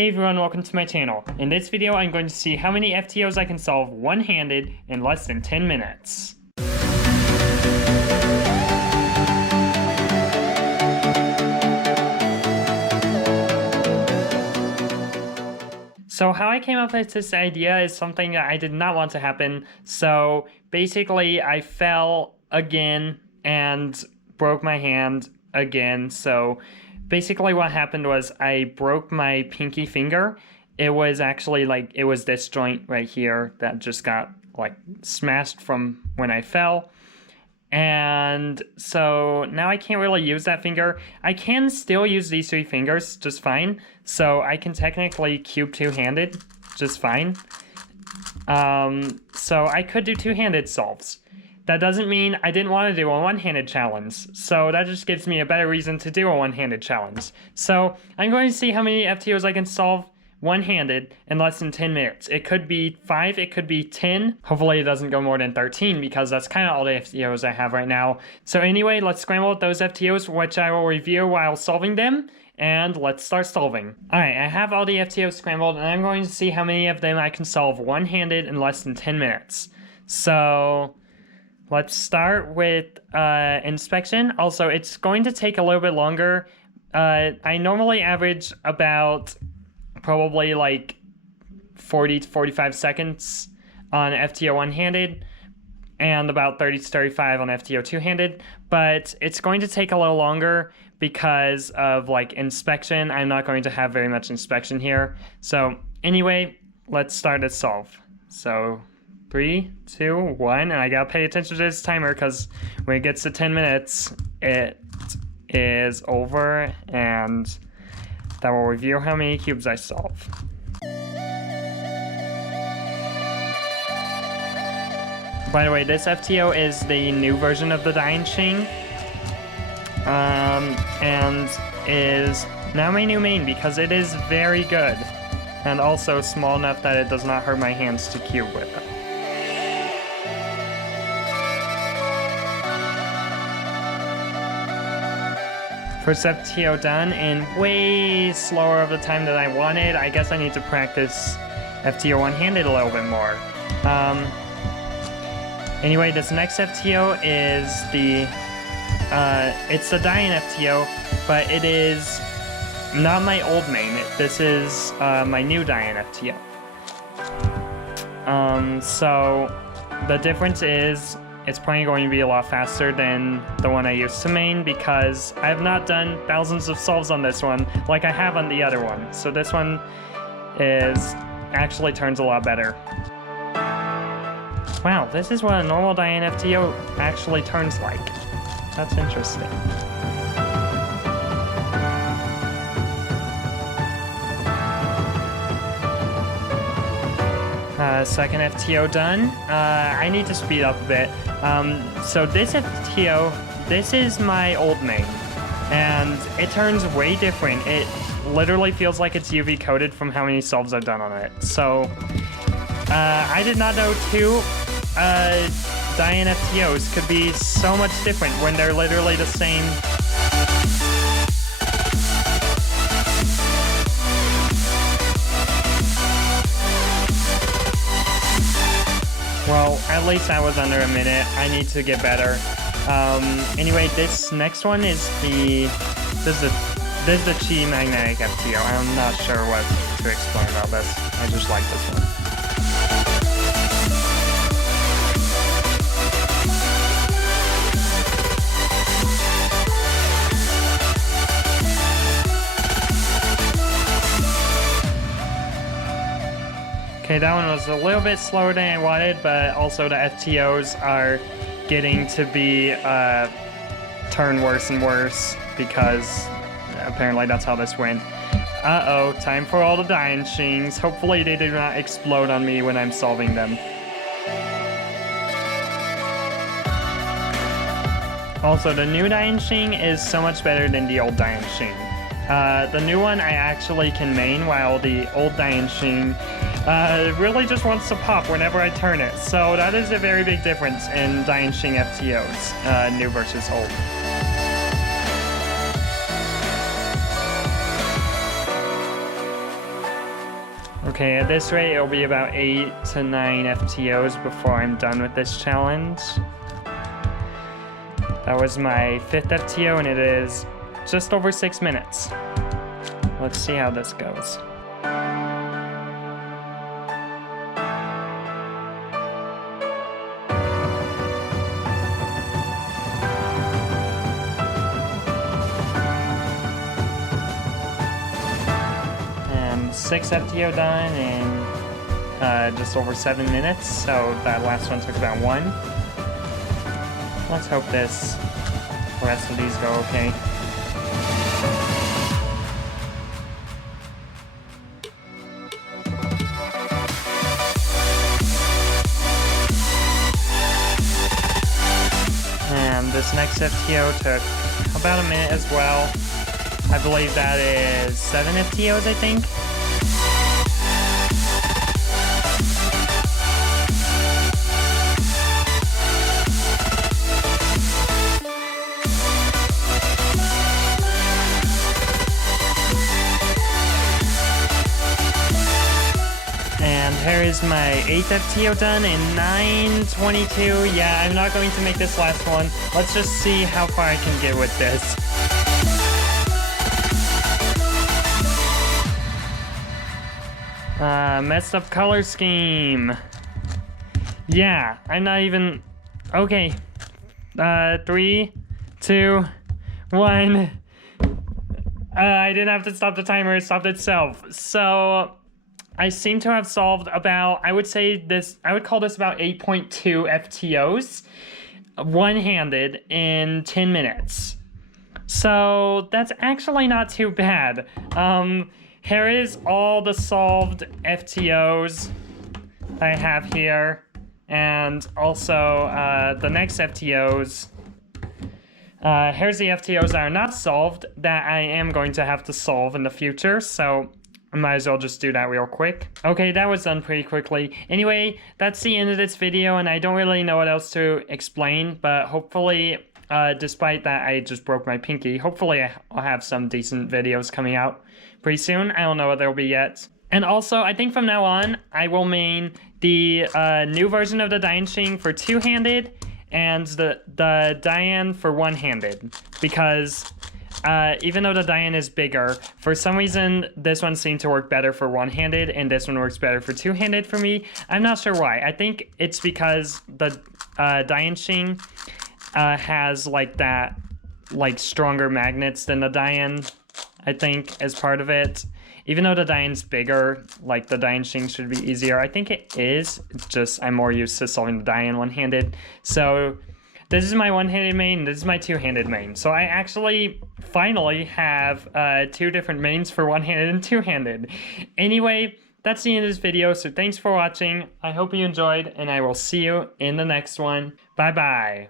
Hey everyone, welcome to my channel. In this video, I'm going to see how many FTOs I can solve one-handed in less than 10 minutes. So how I came up with this idea is something that I did not want to happen. So basically, I fell again and broke my hand again. So basically what happened was I broke my pinky finger. It was actually it was this joint right here that just got smashed from when I fell. And so now I can't really use that finger. I can still use these three fingers just fine. So I can technically cube two-handed just fine. So I could do two-handed solves. That doesn't mean I didn't want to do a one-handed challenge. So that just gives me a better reason to do a one-handed challenge. So I'm going to see how many FTOs I can solve one-handed in less than 10 minutes. It could be 5, it could be 10. Hopefully it doesn't go more than 13 because that's kind of all the FTOs I have right now. So anyway, let's scramble with those FTOs, which I will review while solving them. And let's start solving. Alright, I have all the FTOs scrambled and I'm going to see how many of them I can solve one-handed in less than 10 minutes. So let's start with inspection. Also, it's going to take a little bit longer. I normally average about probably 40 to 45 seconds on FTO one-handed and about 30 to 35 on FTO two-handed, but it's going to take a little longer because of inspection. I'm not going to have very much inspection here. So anyway, let's start to solve. So 3, 2, 1, and I gotta pay attention to this timer because when it gets to 10 minutes, it is over, and that will review how many cubes I solve. By the way, this FTO is the new version of the Dying Shing, and is now my new main because it is very good, and also small enough that it does not hurt my hands to cube with it. First FTO done in way slower of a time than I wanted. I guess I need to practice FTO one-handed a little bit more. Anyway, this next FTO is it's the Dian FTO, but it is not my old main. This is my new Dian FTO. So the difference is it's probably going to be a lot faster than the one I used to main because I have not done thousands of solves on this one like I have on the other one. So this one actually turns a lot better. Wow, this is what a normal Dian FTO actually turns like. That's interesting. Second FTO done. I need to speed up a bit. So this FTO, this is my old main, and it turns way different. It literally feels like it's UV coated from how many solves I've done on it. So I did not know two Dian FTOs could be so much different when they're literally the same. Well, at least I was under a minute. I need to get better. Anyway, this next one is this is the Chi magnetic FTO. I'm not sure what to explain about this. I just like this one. Okay, that one was a little bit slower than I wanted, but also the FTOs are getting to be turn worse and worse because apparently that's how this went. Uh-oh, time for all the Dying Shings. Hopefully they do not explode on me when I'm solving them. Also, the new Dying Shing is so much better than the old Dying Shing. The new one I actually can main, while the old Dying Shing really just wants to pop whenever I turn it. So that is a very big difference in Dying Shing FTOs, new versus old. Okay, at this rate, it'll be about 8 to 9 FTOs before I'm done with this challenge. That was my 5th FTO, and it is just over 6 minutes. Let's see how this goes. And 6 FTO done in just over 7 minutes, so that last one took about 1. Let's hope the rest of these go okay. And this next FTO took about a minute as well. I believe that is 7 FTOs, I think. And here is my 8th FTO done in 9:22. Yeah, I'm not going to make this last one. Let's just see how far I can get with this. Messed up color scheme. Yeah, I'm not even... Okay. 3, 2, 1. I didn't have to stop the timer, it stopped itself. So... I seem to have solved about, I would call this about 8.2 FTOs, one-handed in 10 minutes. So that's actually not too bad. Here is all the solved FTOs I have here, and also the next FTOs. Here's the FTOs that are not solved that I am going to have to solve in the future, so I might as well just do that real quick. Okay, that was done pretty quickly. Anyway, that's the end of this video, and I don't really know what else to explain, but hopefully, despite that I just broke my pinky, hopefully I'll have some decent videos coming out pretty soon. I don't know what they'll be yet. And also, I think from now on, I will main the new version of the Dainshing for two-handed, and the Dian for one-handed, because... even though the Dian is bigger, for some reason this one seemed to work better for one-handed and this one works better for two-handed for me. I'm not sure why. I think it's because the Dainshing has stronger magnets than the Dian, I think, as part of it. Even though the Dian's bigger, the Dainshing should be easier. I think it is. It's just I'm more used to solving the Dian one-handed. So this is my one-handed main, this is my two-handed main. So I actually finally have 2 different mains for one-handed and two-handed. Anyway, that's the end of this video, so thanks for watching. I hope you enjoyed, and I will see you in the next one. Bye-bye.